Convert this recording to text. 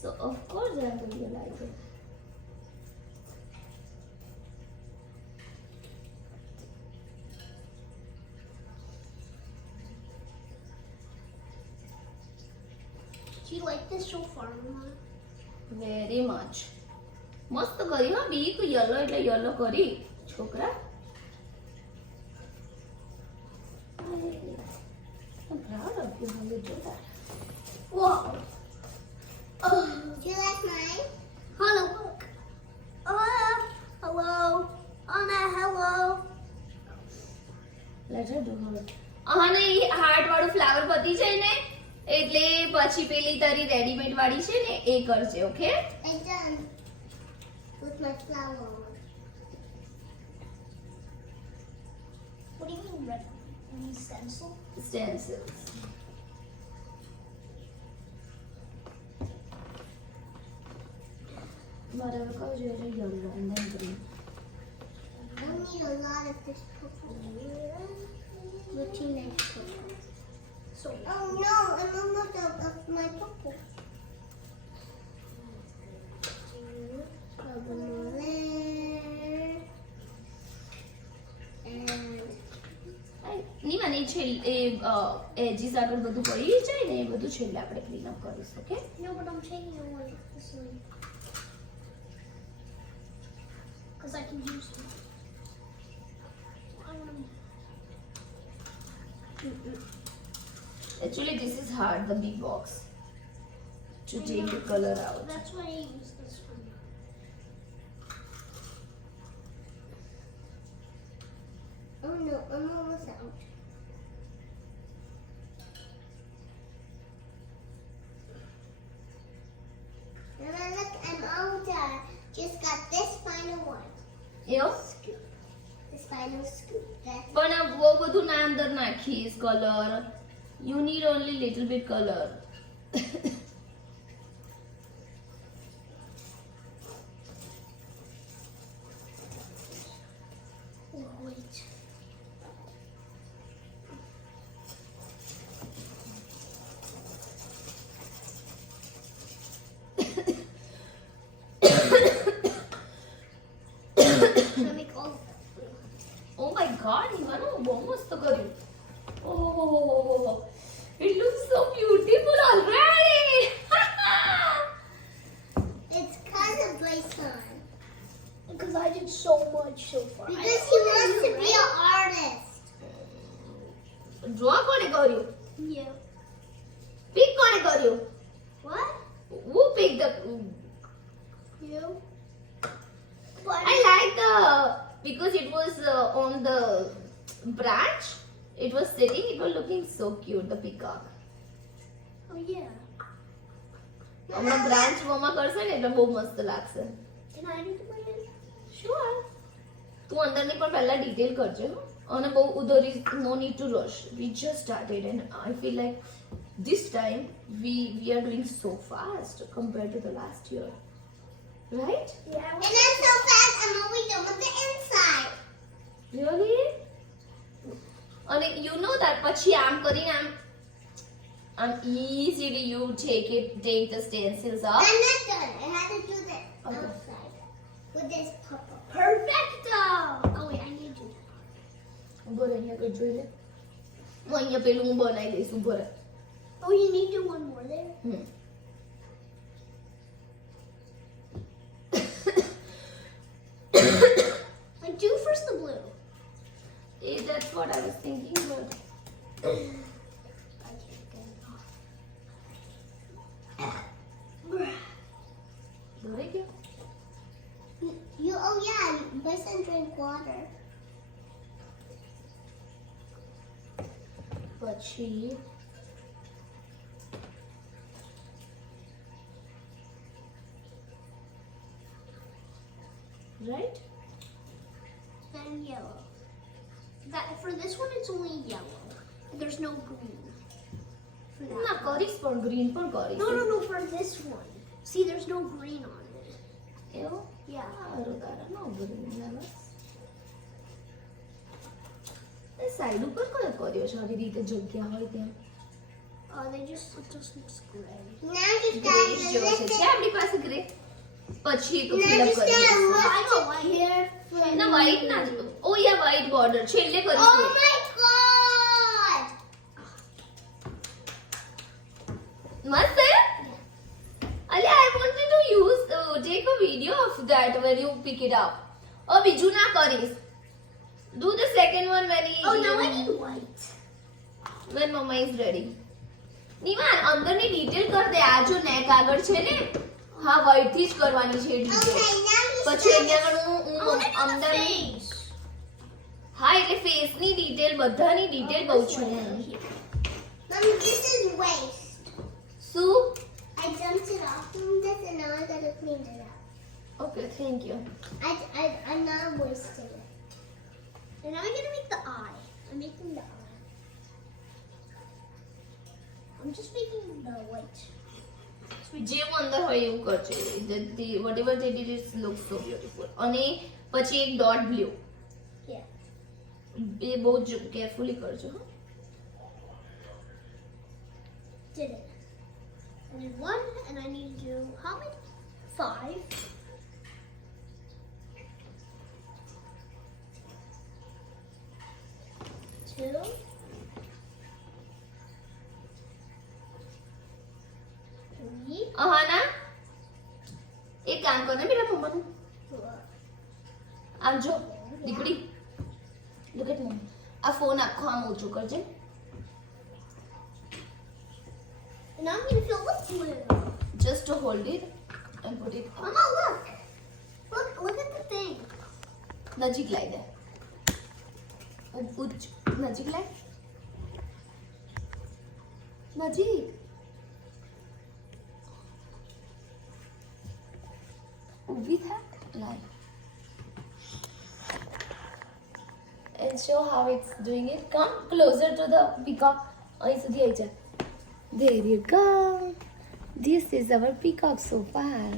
So of course I'm going to like it. Do you like this so far, Mama? Very much. મસ્ત કરી હા બીક yellow એટલે yellow કરી છોકરા. I'm proud of you how you do that. Whoa. Oh. Do you like mine? Hello, look. Hello. Anna, hello. Let her do her. આને ઈ heart વાળું flower પતી જાય ને એટલે પછી પેલી તારી રેડીમેડ વાળી છે ને એ કરજે. Okay I'm done with my flower. What do you mean red? You mean stencil? stencils. Whatever color you have, yellow and then green. I need a lot of this purple. The teenage purple. So. Oh no! I'm almost out of my purple. Put them all there. And. Nima ને edges આગળ બધું પડી જાય ને એ બધું છેલ્લે આપણે clean up કરીશું. Okay No, but I'm taking it away this one. Because I can use them. Actually this is hard, the big box, to take the color out. That's why I use this one. Oh no, I'm almost out. Mama, look, I'm all done. Just got this final one. એવો Scoop. This final scoop. That's પણ બહુ બધું ના અંદર નાખીશ colour. You need only little bit color. Oh, wait. I make all of them. Oh my god, Ivano, બહુ મસ્ત કર્યું. Oh, it looks so beautiful already. It's because of Bryson. Because I did so much so far. Because he wants to be an artist. Draw કોણે કર્યું? Yeah. Pick કોણે કર્યું? What? Who picked the? You? But I like the because it was on the branch. It was sitting. It was looking so cute. The peacock. Oh yeah. હમણાં branch વોમાં કરશે ને એટલે બહુ મસ્ત લાગશે. Can I do the way? Sure. તું અંદરની પણ પહેલા ડિટેલ કરજે હો. અને બહુ there is no need to rush. We just started and I feel like this time we are doing so fast compared to the last year. Right? Yeah. And I'm so fast. I'm always done with the inside. Really? And you know that પછી આમ કરીને આમ easily you take the stencils off. I'm not done. I had to do this Okay. outside with this purple. Perfecto. Oh wait, I need to do that. ઉભો રહે અહીંયા આગળ જોઈ લે. હું અહીંયા પેલું હું બનાવી દઈશ. ઉભો રહે. Oh, you need to do one more there. Like do first the blue. That's what I was thinking, but I can't get it off. ભરાઈ ગયો. You oh yeah, Bryson drank water. પછી right? And yellow. That for this one it's only yellow. There's no green. For that ના one. કરીશ પણ green પણ કરીશ. No, for this one. See, there's no green on it. એવું? Yeah. સારું તારે ન green લાગે. એ સાઈડ ઉપર કયો કર્યો છે આવી રીતે જગ્યા હોય ત્યાં? Oh, they just it just looks gray. Now just grey જેવો છે છે આપણી પાસે ગ્રે પછી એક ફિલ અપ કરી I got here. ના white ના ઓ યા white border છેલ્લે Oh કરીશું my god! મસ્ત છે અલે I wanted to use take a video of that when you pick it up બીજું ના કરીશ do the second one when Oh, now I need white. when mama is ready Nivan અંદરની detail કર દે આ જો નેક આગળ છે ને હા white થી જ કરવાની છે ડિટેલ Okay, now you પછી start. અહીંયા આગળ હું અંદર face. હા એટલે ફેસ ની ડિટેલ બધાની ડિટેલ કહું છું Mommy, this is waste. શું I dumped it off from this and now I gotta clean it up. Okay thank you I'm not wasting it. And now I'm gonna make the eye. I'm making the eye. I'm just making the white. જેવું અંદર હોય એવું કરજો whatever they did it looks so beautiful અને પછી એક dot blue Yeah. એ બહુ જ કેરફુલી કરજો હા Did it. I did one and I need to do how many? 5. Two. Three. હા ના એક કામ કર ને મેરા મમ્માનું 4. આમ જો દીકડી look at mom આ ફોન આખો આમ ઊંચો કરજે And now I'm gonna fill with blue. just to hold it and put it on. Mama, look. Look at the thing. નજીક લાવી દે ઉચ્ચ નજીક લાવ નજીક ઊભી થા લાવ and show how it's doing it come closer to the peacock અહીં સુધી આવી જા there you go this is our peacock so far